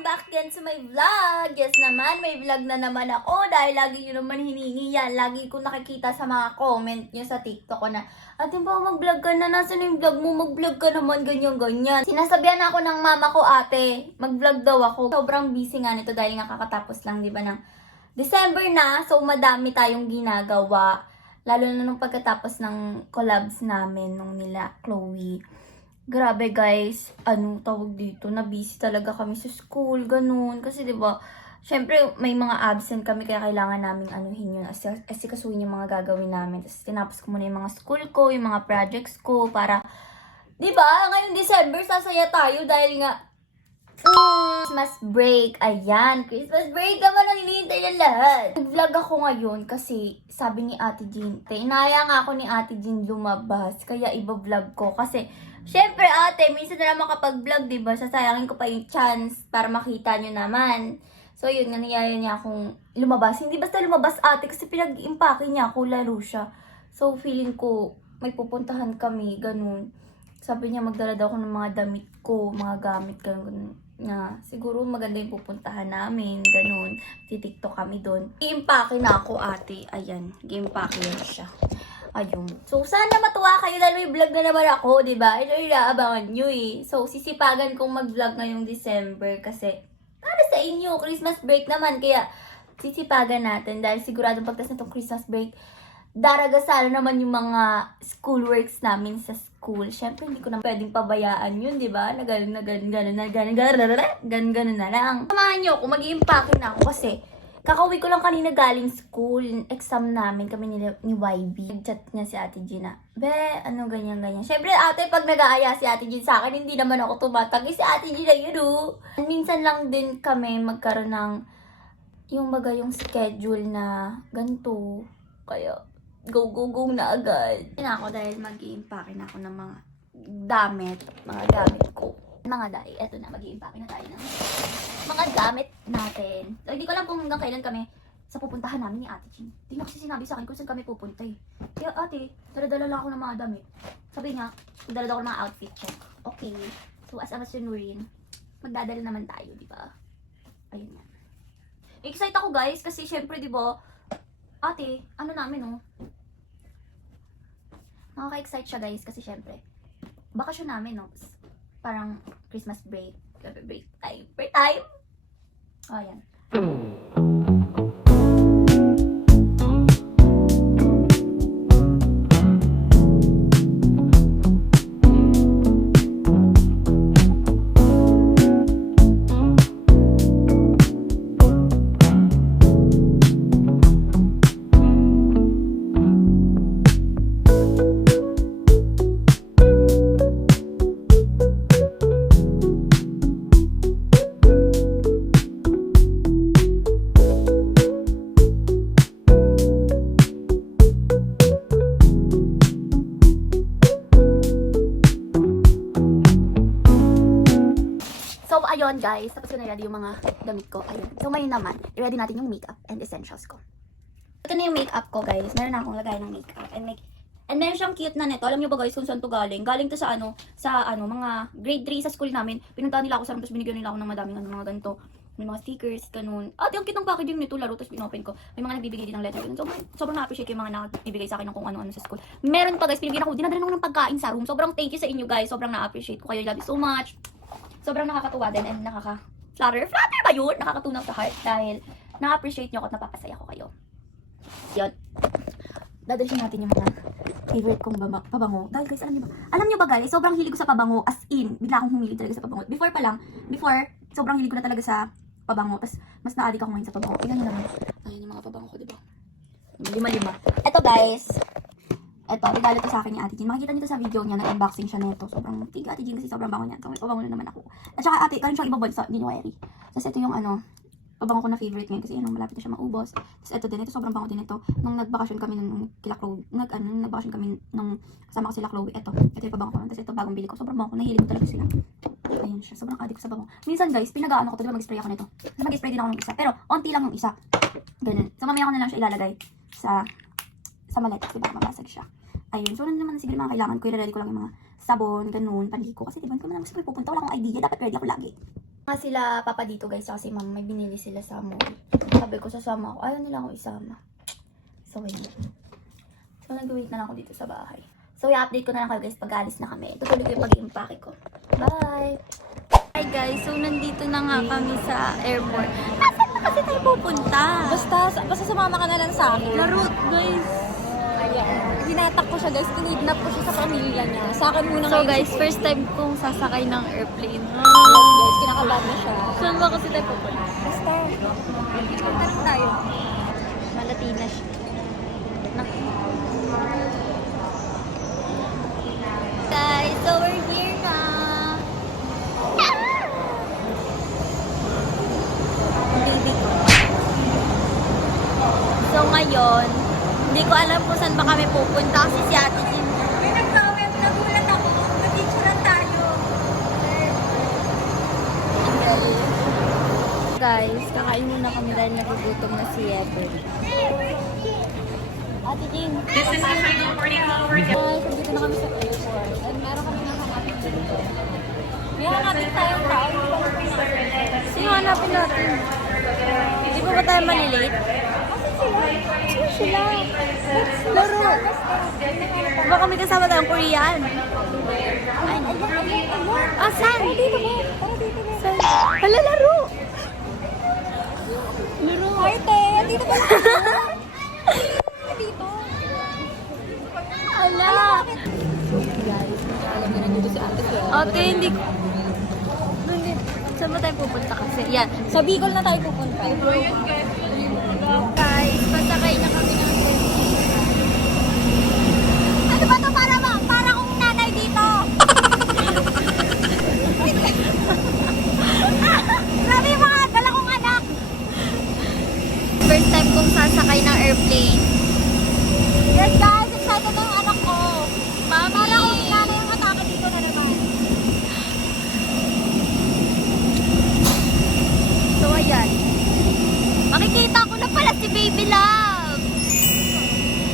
Welcome back again to my vlog. Yes naman, may vlog na naman ako dahil lagi nyo naman hiningi yan. Lagi ko nakikita sa mga comment nyo sa TikTok ko na, ate ba mag-vlog ka na? Nasaan yung vlog mo? Mag-vlog ka naman, ganyan-ganyan. Sinasabihan ako ng mama ko, ate, mag-vlog daw ako. Sobrang busy nga nito dahil nakakatapos lang, di ba, ng December na. So, madami tayong ginagawa. Lalo na nung pagkatapos ng collabs namin nung nila Chloe. Grabe guys, tawag dito, na busy talaga kami sa school, ganun. Kasi 'di ba, syempre may mga absent kami kaya kailangan naming anuhin yun, asikasuhin yung mga gagawin namin. Tapos tinapos ko muna yung mga school ko, yung mga projects ko para 'di ba, ngayong December sasaya tayo dahil nga Christmas break. Ayan, Christmas break naman ang hinihintay ng lahat. Nag-vlog ako ngayon kasi sabi ni Ate Jean, inaya nga ako ni Ate Jean lumabas, kaya iba-vlog ko kasi syempre ate, minsan na lang makapag-vlog, diba? Sasayangin ko pa yung chance para makita nyo naman. So yun, nangyayari niya akong lumabas. Hindi basta lumabas ate, kasi pinag-impake niya ako, lalo siya. So feeling ko, may pupuntahan kami, ganun. Sabi niya, magdala daw ako ng mga damit ko, mga gamit, ganun. Na siguro maganda yung pupuntahan namin, ganun. Titiktok kami doon. I-impake na ako ate, ayan, i-impake na siya. Ayun. So, sana matuwa kayo dahil may vlog na naman ako, diba? Ito yung naabangan nyo eh. So, sisipagan kong mag-vlog ngayong December kasi para sa inyo, Christmas break naman. Kaya, sisipagan natin dahil siguradong pagtas na itong Christmas break, daragasalo naman yung mga schoolworks namin sa school. Siyempre, hindi ko na pwedeng pabayaan yun, diba? Na ganun na lang. Samahan nyo ako, mag-i-impake na ako kasi kakauwi ko lang kanina galing school, exam namin kami ni YB. Chat niya si Ate Gina. Ganyan. Syempre ate, pag nag-aaya si Ate Gina sa akin, hindi naman ako tumatagi si Ate Gina, Minsan lang din kami magkaroon ng yung schedule na ganito. Kaya, go na agad. Na ako dahil mag-i-impake na ako ng mga mga gamit ko. Eto na, mag-i-impake na tayo ng mga gamit natin. So, hindi ko alam kung hanggang kailan kami sa pupuntahan namin ni Ate Jean. Hindi na kasi sinabi sa akin kung saan kami pupunta eh. Kaya ate, dala-dala lang ako ng mga damit. Sabi niya, dala-dala ako ng mga outfit check. Okay. So, as a masunurin, magdadala naman tayo, di ba? Ayun yan. Excited ako guys kasi syempre, di ba, ate, namin nakaka-excite siya guys kasi syempre, bakasyon namin parang Christmas break, break time. Ayan. So, ayun guys, tapos ko na ready yung mga damit ko. Ayun. So, ngayon naman, i-ready natin yung makeup and essentials ko. Ito na yung makeup ko guys. Meron na akong lagay ng makeup. And meron siyang cute na neto. Alam nyo ba guys kung saan to galing? Galing to sa mga grade 3 sa school namin. Pinuntahan nila ako sa room, tapos binigyan nila ako ng madaming mga ganito. May mga stickers, ganun. At yung kitang packaging nito, laro, tapos pinopen ko. May mga nagbibigay din ng letter. So, sobrang na-appreciate ko yung mga nagbibigay sa akin ng kung ano-ano sa school. Meron pa guys, pinigyan ako, dinadala ako ng pagkain sa room. Sobrang thank you sa inyo guys. Sobrang na-appreciate ko kayo. Love you so much. Sobrang nakakatuwa din and flatter ba yun? Nakakatunaw sa heart dahil na-appreciate nyo ako at napapasaya ko kayo. Yun. Dadalhin natin yung mga favorite kong pabango. Dahil guys, alam nyo ba guys, sobrang hilig ko sa pabango, as in, bigla akong humilig talaga sa pabango. Before, sobrang hilig ko na talaga sa pabango, tas mas na-addict ako ngayon sa pabango. Tingnan nyo naman. Ayun yung mga pabango ko, diba? 5. Eto guys, regalo to sa akin ni Ate Jean. Makikita nito sa video niya, nag-unboxing siya nito. Sobrang tiga Ate Jean kasi sobrang bango niya. So, may pabango na naman ako. At saka ate, karon siyang ibabad sa January. Tapos ito yung pabango ko na favorite ngayon kasi malapit na siya maubos. Tapos ito din, ito sobrang bango din ito. Nung nagbakasyon kami nung kila Chloe, nagbakasyon kami nung kasama ko sila Chloe. Ito yung pabango ko. Tapos ito bagong bili ko. Sobrang bango ko, nahilig ko talaga sila. Ayun siya, sobrang addict ko sa bango. Minsan guys, pinagaan ako, diba mag-spray ako nito. Tapos mag-spray din ako ng isa. Pero, onti lang yung isa. Ganun. So, mamaya ko na lang siya ilalagay sa maletas, diba? Mabasag siya. Ayun, so naman siguro mga kailangan ko, i-ready ko lang yung mga sabon, ganun, panligo. Kasi diba, hindi ko naman gusto pupunta, wala akong idea, dapat ready ako lagi. Sila papa dito guys, kasi mama may binili sila sa mall. Sabi ko sasama ako, ayaw nila ako isama. So ayun. So nag-wait na lang ako dito sa bahay. So i-update ko na lang kayo guys pag alis na kami. Tutuloy ko yung pag-impake ko. Bye! Hi guys, so nandito na nga kami sa airport. Nasaan na kasi tayo pupunta? Basta sumama ka na lang sa akin. Larot guys! Hinatak ko siya guys, tinidnap ko siya sa pamilya niya. Sa akin muna So ngayon. guys, first time kong sasakay ng airplane. Yes guys, kinakabahan na siya. Saan ba kasi tayo pupunta? Basta, magkaroon tayo. Malati na siya. Guys, so we're here na. Baby ko. So ngayon, hindi ko alam kung saan ba kami pupunta kasi si Ate Jim. May nag-comment, nagulat ako. Nag-teacheran tayo. Guys, kakain muna kami dahil nagugutom na si Ever. Ate Jim. Guys, dito na kami sa airport. At meron kami nakahanapin dito. May hanapin tayong tao. Sino hanapin natin? Di ba tayo malilate? Sino sila? Laro. Baka may kasama tayong Korean. Ay, saan? Dito ba? Tara dito ba? Saan? Hala, laro. Laro. Ay, te! Dito ba? Dito. Hala. Guys, alam na nandito si ate ko. Ate, hindi ko. Saan ba tayo pupunta kasi? Yan. Sa Bicol na tayo pupunta. Guys, pasakay na kami ng Ano ba to? Para kong nanay dito. Grabe yung mga dala kong anak. first time kong sasakay ng airplane. Yes guys, excited na yung anak ko. Mami! Para kong nanay yung atake dito na naman. So, ayan. Makikita ko na pala si Baby Love.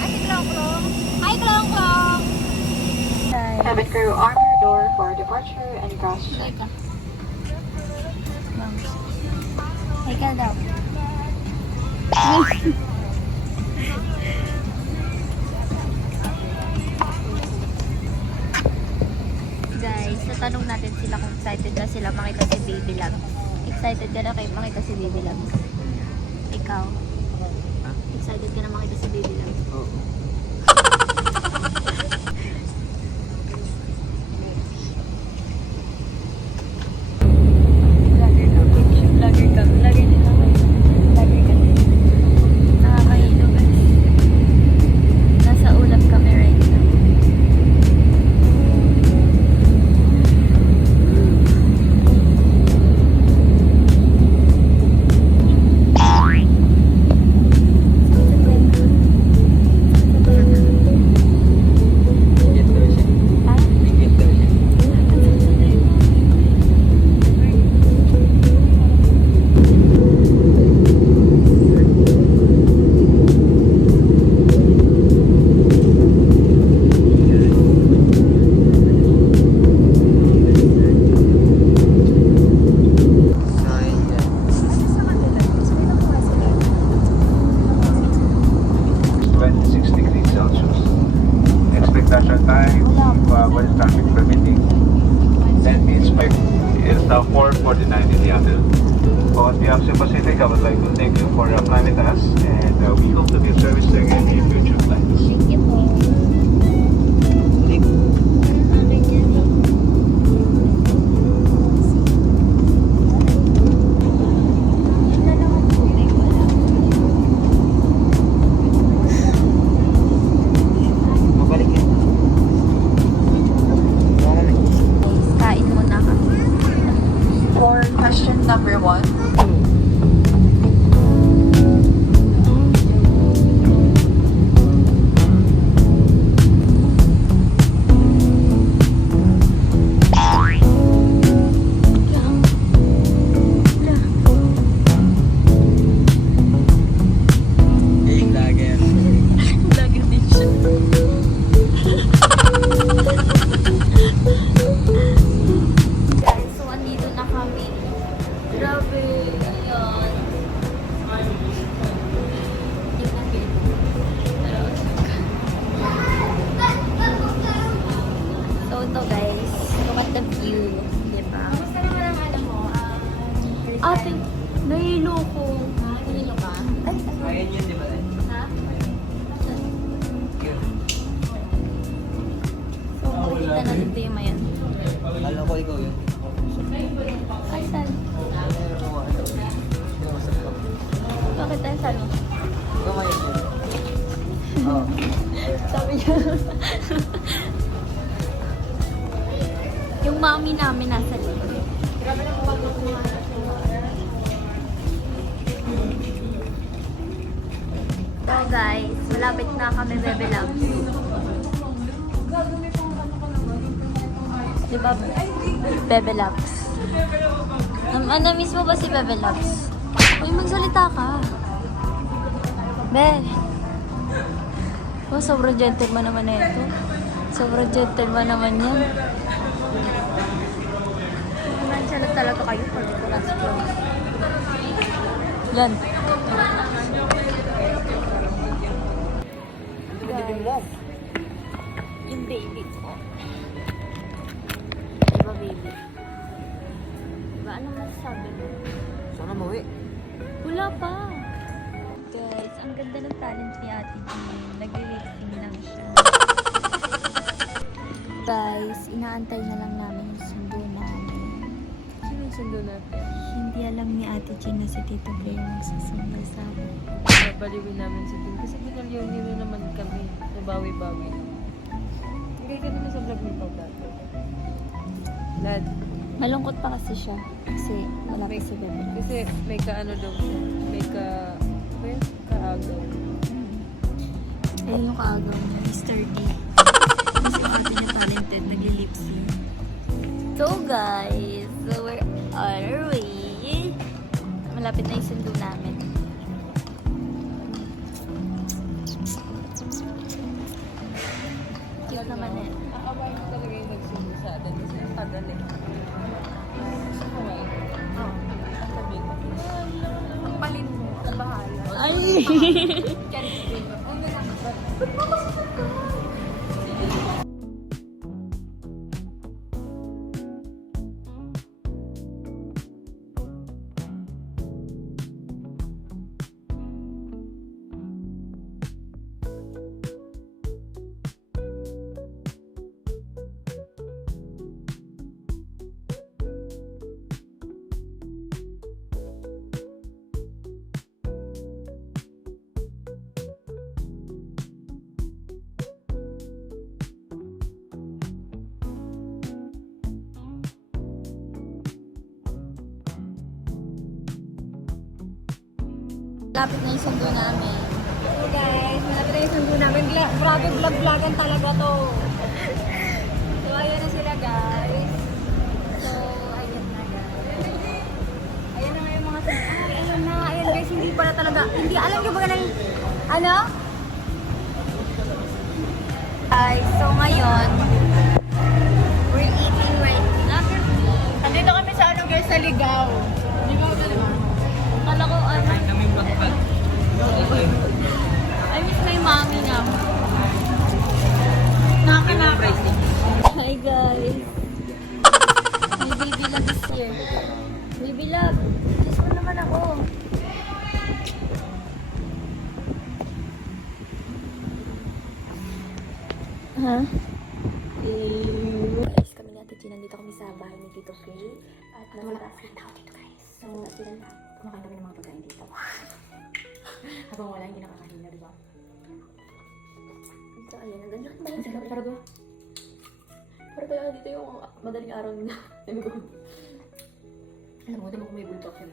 Ay, si Klong Klong. Hi, Klong Klong. Cabin crew, arm your door for departure and cross check. Ikaw daw. Guys, natanong natin sila kung excited na sila makita si Baby Love. Excited ka na kayo makita si Baby Love? Ikaw? Excited ka na makita si Baby Love? Oo. Vlogger ka. Vlogger ka. Vlogger din ako. Vlogger ka din. Nakakahilo guys. Nasa ulap kami right now. Bigyan daw siya. Ah? Bigyan daw siya. Sign yan. 26 degrees Celsius. Expectation time, when traffic permitting. That means it is now 4:49 in the afternoon. On behalf of Pacific, I would like to thank you for flying with us, and we hope to be of service to you in your future flights. Thank you po. Mabalik yan. Kain muna kami. For question number 1, Yung lager. Vlogger din siya. Guys, so andito na kami. namin nasa likod. So guys, malapit na kami Bebe Loves. Diba Bebe Loves? Miss mo ba si Bebe Loves? Uy, magsalita ka. Be. Oh, sobrang gentleman naman na ito. Sobrang gentleman naman yan. Nandiyan talaga kayo pag ito last floor. Yan. Yung baby ko. Diba baby? Diba ano masasabi mo? Sana mauwi. Wala pa. Guys, ang ganda ng talent ni Ate Jean. Nag-lip-sync lang siya. Guys, inaantay na lang namin yung sundo namin. Sino yung sundo natin? Hindi alam ni Ate Jean na si Tito Blair magsusundo sa amin. Babaliwin namin sa team. Kasi pinalyon nyo naman kami. Nabawi-bawi. Hindi ka naman sa vlog ni Pao dati. Lad. Malungkot pa kasi siya. Kasi wala pa si Bebe. Kasi may ka-ano daw siya. May ka... Well, kaagaw. Ayun yung kaagaw niya, Mr. D. Kasi yung ate niya talented, nagli-lip-sync. So guys, so we're on our way. Malapit na yung sundo namin. Cute naman eh. Aaway mo talaga yung nagsundo sa atin. Kasi ang tagal eh. Aaway. Oo. Ang sabi ko. Palin mo. Bahala. Ay! Lapit na yung sundo namin. Hey guys, malapit na yung sundo namin. Grabe vlog-vlogan talaga to. So, ayan na sila guys. So, ayan na guys. Ayan na nga yung mga ayan na. Ayan guys, hindi pala talaga. Hindi, alam niyo ba ganun? Ano? Guys, so ngayon, we're eating right now. Nandito kami sa ano guys, sa Ligaw. Ligaw na naman. Kala ko ano, I miss my mommy na. Nakakanaka. Hi guys. My baby love is here. Baby love, kiss mo naman ako. Ha? Guys, kami ni Ate Jean, nandito kami sa bahay ni Tito Faye. At wala pa ng tao dito guys. So, kumakain kami ng mga pagkain dito. Habang wala, hindi nakakahina, di ba? So, ayan, ang ganda ba yung sarap? Para tayo dito yung madaling araw nila. Alam mo, di mo kung may bulldog yun.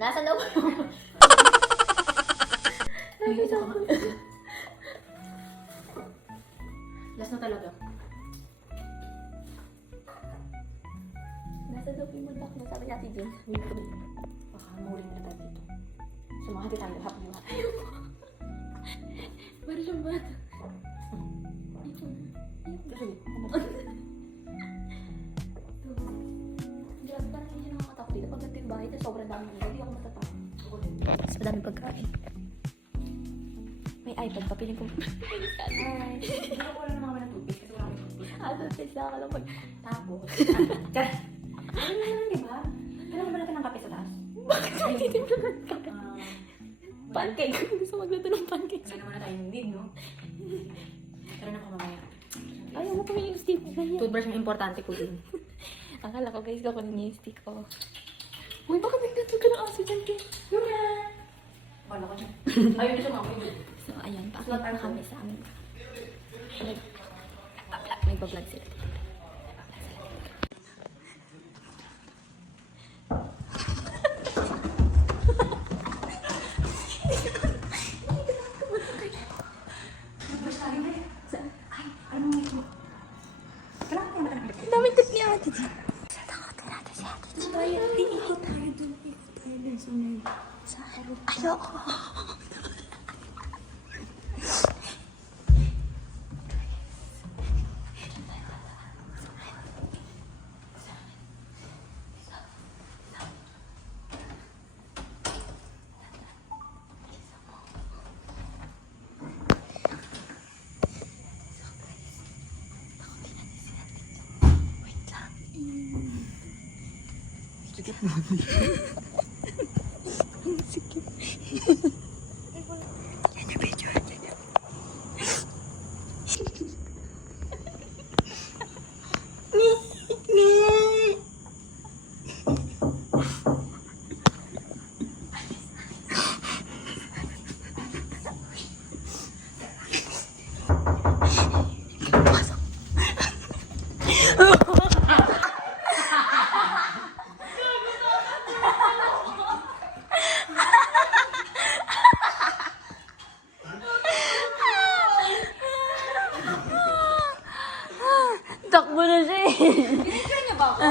Nasaan daw ba yung... Last na talaga. Nasaan daw yung multak na sabi natin dyan. Baka mahuli na tayo dito. Sumahati tayo, happy mo. Para siyang bata. Sige, Grabe, parang hindi siya nakakatakot dito. Pag yung bahay, ito sobrang daming ilaw. Hindi ako matatakot. Mas madaming pagkain. May iPad pa, piling ko. Ay, hindi ko wala naman kami ng tubig kasi wala kami tubig. Toothpaste na ako lang pag... Tapos, tara. Ano naman, di ba? Kailan mo ba natin ng kape sa taas? Bakit nagtitimpla ng kape? Pancake. Gusto magluto ng pancake. Kaya naman na tayong need, no? Tara na ko mamaya. Ayaw mo kami yung stick. Toothbrush ang importante ko din. Akala ko guys, kakunin niya yung stick ko. Uy, baka nagdito ka ng aso dyan, Kate. Luna! Wala ko dyan. Ayaw na siya mga So, ayan, paakit na kami sa amin. Nagpa-vlog sila. Daming tip ni Ate G. Takotin natin si Ate G. Ikot tayo dun. Sa ayoko. Takbo na siya eh. Pinicture niyo ba ako?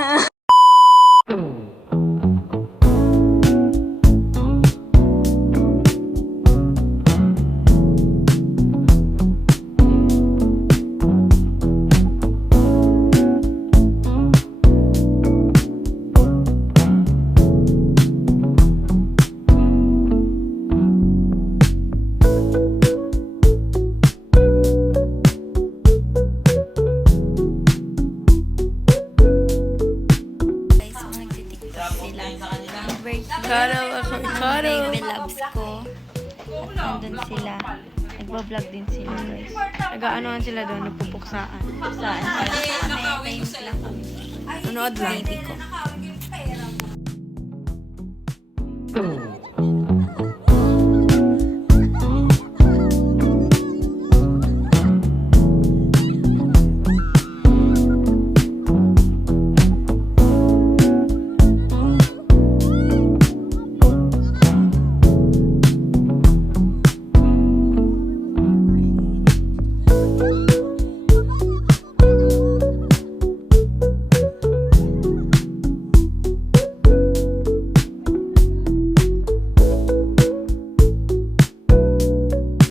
Guys, kung nagtitiktok sila. Baby loves ko. At nandun sila. Nagbablog din sila guys. Nag-aanoan sila doon, nagpupuksaan. Saan? Kami sila kami. Nanood lang. Baby ko.